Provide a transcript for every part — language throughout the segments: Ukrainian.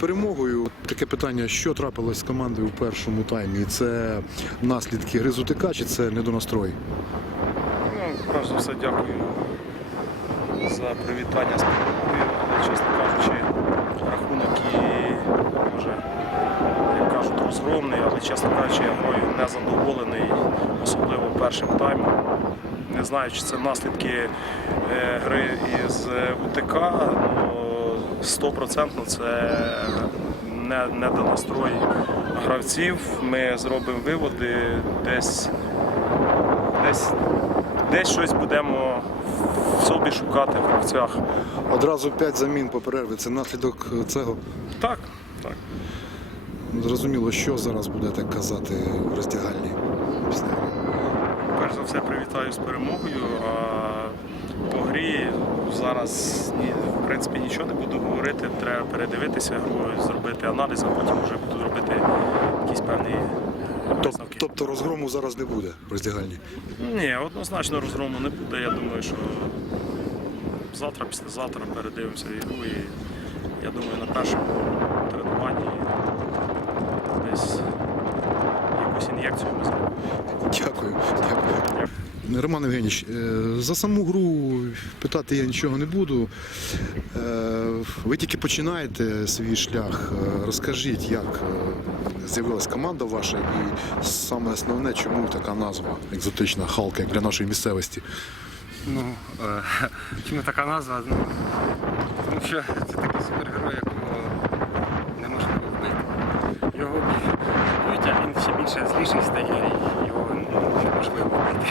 перемогою. Таке питання: що трапилось з командою у першому таймі? Це наслідки гри з УТК чи це недонастрой? Ну, перш за все, дякую за привітання з перемогою, але, чесно кажучи, рахунок і може, як кажуть, розгромний, але, чесно кажучи, я грою не задоволений, особливо першим таймом. Не знаю, чи це наслідки е, гри із УТК, але стопроцентно це не, не до настрой гравців. Ми зробимо виводи десь десь, десь щось будемо в собі шукати в гравцях. Одразу п'ять замін по перерві. Це наслідок цього. Так, так. Зрозуміло, що зараз будете казати в роздягальні після. Перш за все привітаю з перемогою. А по грі зараз ні, в принципі нічого не буду говорити. Треба передивитися гру, зробити аналіз, а потім вже буду робити якісь певні Тоб- висновки. Тобто розгрому зараз не буде в роздягальні. Ні, однозначно розгрому не буде. Я думаю, що завтра, післязавтра передивимося ігру і я думаю, на першому тренуванні десь якусь ін'єкцію ми зробимо. Дякую. Дякую. Роман Євгенійович, е, за саму гру питати я нічого не буду. Е, Ви тільки починаєте свій шлях. Е, Розкажіть, як з'явилась команда ваша і саме основне, чому така назва екзотична Халка як для нашої місцевості. Ну, чому така назва? Ну, тому що це такий супергерой, якого неможливо вбити. Його б'ють, а він ще більше зліший стає, і його неможливо вбити.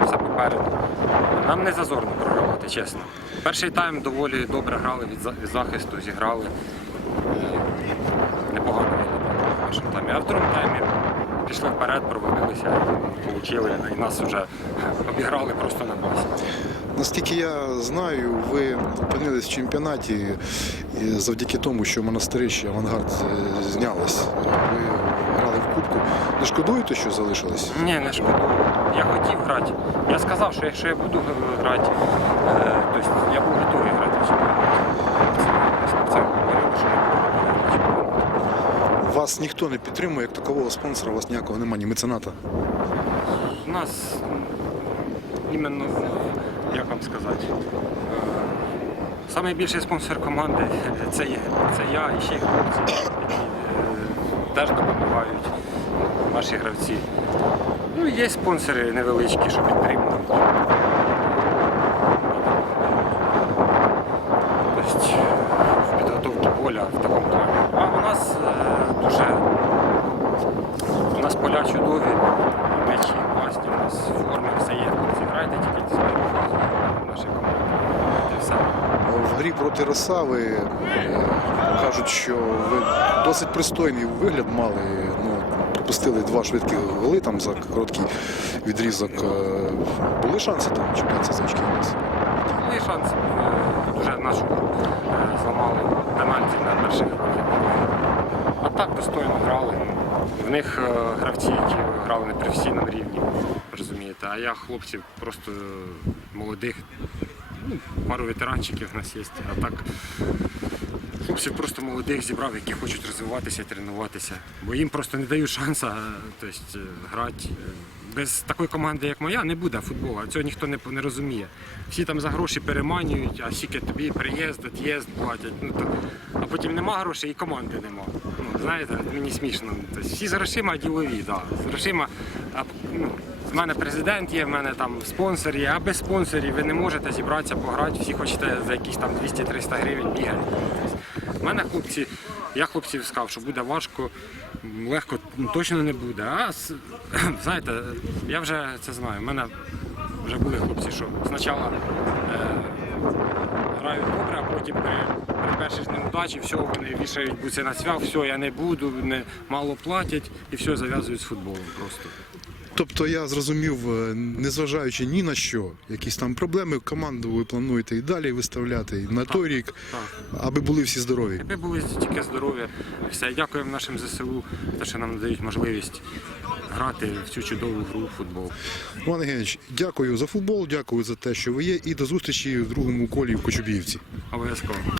ще все попереду. Нам не зазорно програвати, чесно. Перший тайм доволі добре грали від, захисту, зіграли. Е, Непогано в першому таймі. А в другому таймі пішли вперед, провалилися, отримали, і нас вже обіграли просто на базі. Наскільки я знаю, ви опинились в чемпіонаті завдяки тому, що монастирище авангард е, знялось. Ви грали в кубку. Не шкодуєте, що залишились? Ні, не шкодую. Я хотів грати. Я сказав, що якщо я буду грати, е, тобто я був готовий грати в чемпіонаті. Вас ніхто не підтримує, як такового спонсора, у вас ніякого немає, ні мецената. У нас іменно, як вам сказати, е, найбільший спонсор команди це, є- це я і ще хлопці, які е, теж допомагають наші гравці. Ну, є спонсори невеличкі, що підтримують. Тобто в підготовці поля в такому плані. А у нас е, дуже поля чудові, м'ячі у нас форми, все є. Зіграйте тільки свої показують наші. В грі проти Росави е, кажуть, що ви досить пристойний вигляд мали. Пропустили два швидкі голи там за короткий відрізок. Е, Були шанси там чіплятися за очки у вас? Були шанси. Е, Дуже нашу е, зламали пенальті на перших хвилинах. А так достойно грали. В них гравці, які грали на професійному рівні, розумієте. А я хлопців просто молодих, ну, пару ветеранчиків в нас є. А так хлопців просто молодих зібрав, які хочуть розвиватися, тренуватися. Бо їм просто не дають шансу е, тобто, е, грати. Без такої команди, як моя, не буде футболу. А цього ніхто не, не розуміє. Всі там за гроші переманюють, а скільки тобі приїзд, от'їзд платять. Ну, то, а потім нема грошей і команди нема. Ну, знаєте, мені смішно. Тобто, всі з грошима ділові, да. з грошима. А, ну, в мене президент є, в мене там спонсор є, а без спонсорів ви не можете зібратися, пограти, всі хочете за якісь там 200-300 гривень бігати. У мене хлопці, я хлопців сказав, що буде важко, легко ну, точно не буде. А знаєте, я вже це знаю. У мене вже були хлопці, що спочатку е, грають добре, а потім при, при першій неудачі все, вони вішають буци на цвях, все, я не буду, не, мало платять і все, зав'язують з футболом просто. Тобто я зрозумів, е, незважаючи ні на що, якісь там проблеми, команду ви плануєте і далі виставляти і на той рік, Так. аби були всі здорові. Якби були тільки здоров'я, все. Дякуємо нашим ЗСУ, те, що нам дають можливість грати в цю чудову гру в футбол. Іван Євгенович, дякую за футбол, дякую за те, що ви є, і до зустрічі в другому колі в Кочубіївці. Обов'язково.